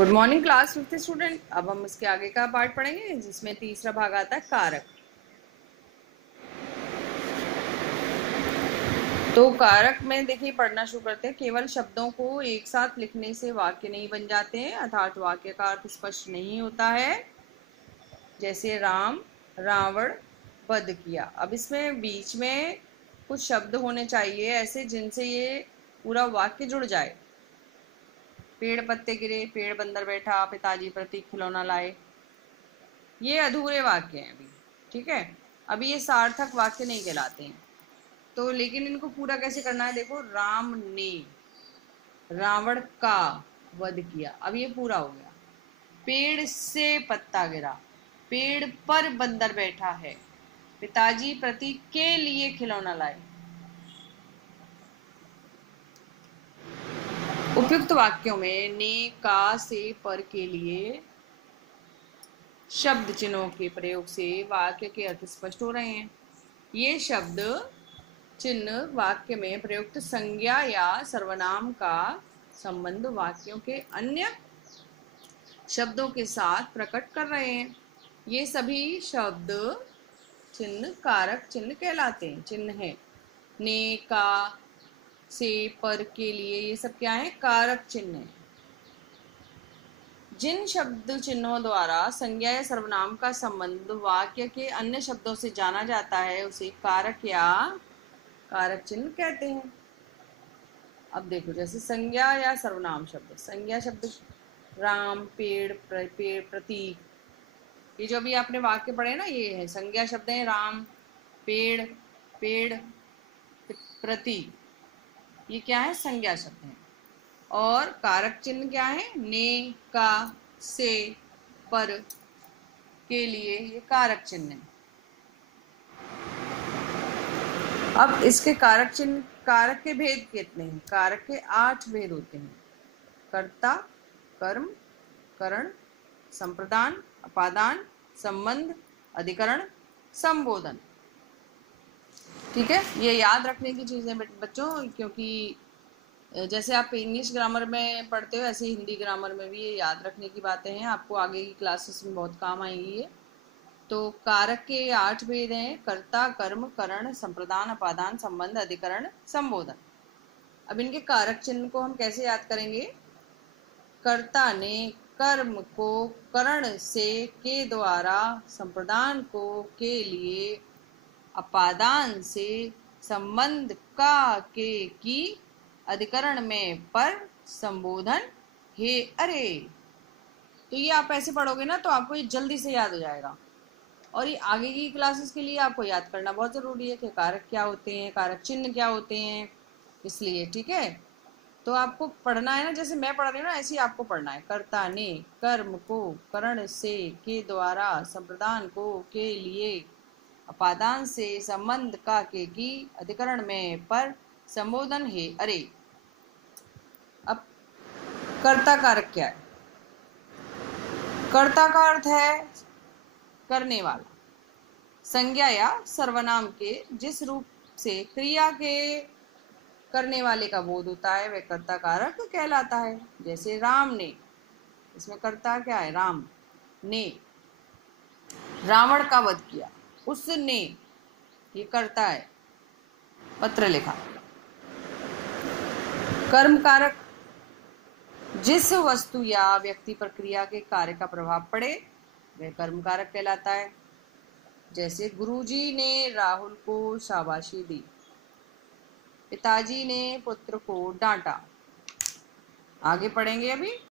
Good morning class 5th student. अब हम इसके आगे का पार्ट पढ़ेंगे जिसमें तीसरा भाग आता है कारक। तो कारक में देखिए पढ़ना शुरू करते हैं। केवल शब्दों को एक साथ लिखने से वाक्य नहीं बन जाते हैं, अर्थात वाक्य का अर्थ स्पष्ट नहीं होता है। जैसे राम रावण वध किया। अब इसमें बीच में कुछ शब्द होने चाहिए ऐसे जिनसे ये पूरा वाक्य जुड़ जाए। पेड़ पत्ते गिरे, पेड़ बंदर बैठा, पिताजी प्रति खिलौना लाए। ये अधूरे वाक्य हैं अभी, ठीक है। अभी ये सार्थक वाक्य नहीं कहलाते हैं। तो लेकिन इनको पूरा कैसे करना है, देखो, राम ने रावण का वध किया। अब ये पूरा हो गया। पेड़ से पत्ता गिरा, पेड़ पर बंदर बैठा है, पिताजी प्रति के लिए खिलौना लाए। उपयुक्त वाक्यों में ने, का, से, पर के लिए शब्द चिन्हों के प्रयोग से वाक्य के अर्थ स्पष्ट हो रहे हैं। ये शब्द चिन्ह वाक्य में प्रयुक्त संज्ञा या सर्वनाम का संबंध वाक्यों के अन्य शब्दों के साथ प्रकट कर रहे हैं। ये सभी शब्द चिन्ह कारक चिन्ह कहलाते हैं। चिन्ह है ने, का, से, पर के लिए, ये सब क्या है, कारक चिन्ह है। जिन शब्द चिन्हों द्वारा संज्ञा या सर्वनाम का संबंध वाक्य के अन्य शब्दों से जाना जाता है उसे कारक या कारक चिन्ह कहते हैं। अब देखो, जैसे संज्ञा या सर्वनाम शब्द। संज्ञा शब्द राम, पेड़, पेड़, प्रतीक, ये जो भी आपने वाक्य पढ़े ना, ये है संज्ञा शब्द है। राम, पेड़, पेड़, प्रतीक, ये क्या है, संज्ञा शब्द है। और कारक चिन्ह क्या है, ने, का, से, पर के लिए, ये कारक चिन्ह है। अब इसके कारक चिन्ह, कारक के भेद कितने हैं? कारक के 8 भेद होते हैं। कर्ता, कर्म, करण, संप्रदान, अपादान, संबंध, अधिकरण, संबोधन। ठीक है, ये याद रखने की चीजें बच्चों, क्योंकि जैसे आप इंग्लिश ग्रामर में पढ़ते हो ऐसे हिंदी ग्रामर में भी ये याद रखने की बातें हैं। आपको आगे की क्लासेस में बहुत काम आएंगी ये। तो कारक के 8 भेद हैं: कर्ता, कर्म, करण, संप्रदान, अपादान, संबंध, अधिकरण, संबोधन। अब इनके कारक चिन्ह को हम कैसे याद करेंगे? कर्ता ने कर्म को करण से के द्वारा, संप्रदान को के लिए, अपादान से, संबंध का के की, अधिकरण में पर, संबोधन हे अरे। तो ये आप ऐसे पढ़ोगे ना तो आपको ये जल्दी से याद हो जाएगा। और ये आगे की क्लासेस के लिए आपको याद करना बहुत ज़रूरी है कि कारक क्या होते हैं, कारक चिन्ह क्या होते हैं, इसलिए। ठीक है, तो आपको पढ़ना है ना, जैसे मैं पढ़ रही हूँ ना ऐसे ही आपको पढ़ना है। कर्ता ने कर्म को करण से के द्वारा, संप्रदान को के लिए, अपादान से, संबंध का के की, अधिकरण में पर, संबोधन हे अरे। अब कर्ता कारक क्या है? कर्ता का अर्थ है करने वाला। संज्ञा या सर्वनाम के जिस रूप से क्रिया के करने वाले का बोध होता है वह कर्ता कारक कहलाता है। जैसे राम ने, इसमें कर्ता क्या है, राम ने रावण का वध किया, उसने, ये कर्ता है, पत्र लिखा। कर्म कारक जिस वस्तु या व्यक्ति पर क्रिया के कार्य का प्रभाव पड़े वह कर्म कारक कहलाता है। जैसे गुरुजी ने राहुल को शाबाशी दी, पिताजी ने पुत्र को डांटा। आगे पढ़ेंगे अभी।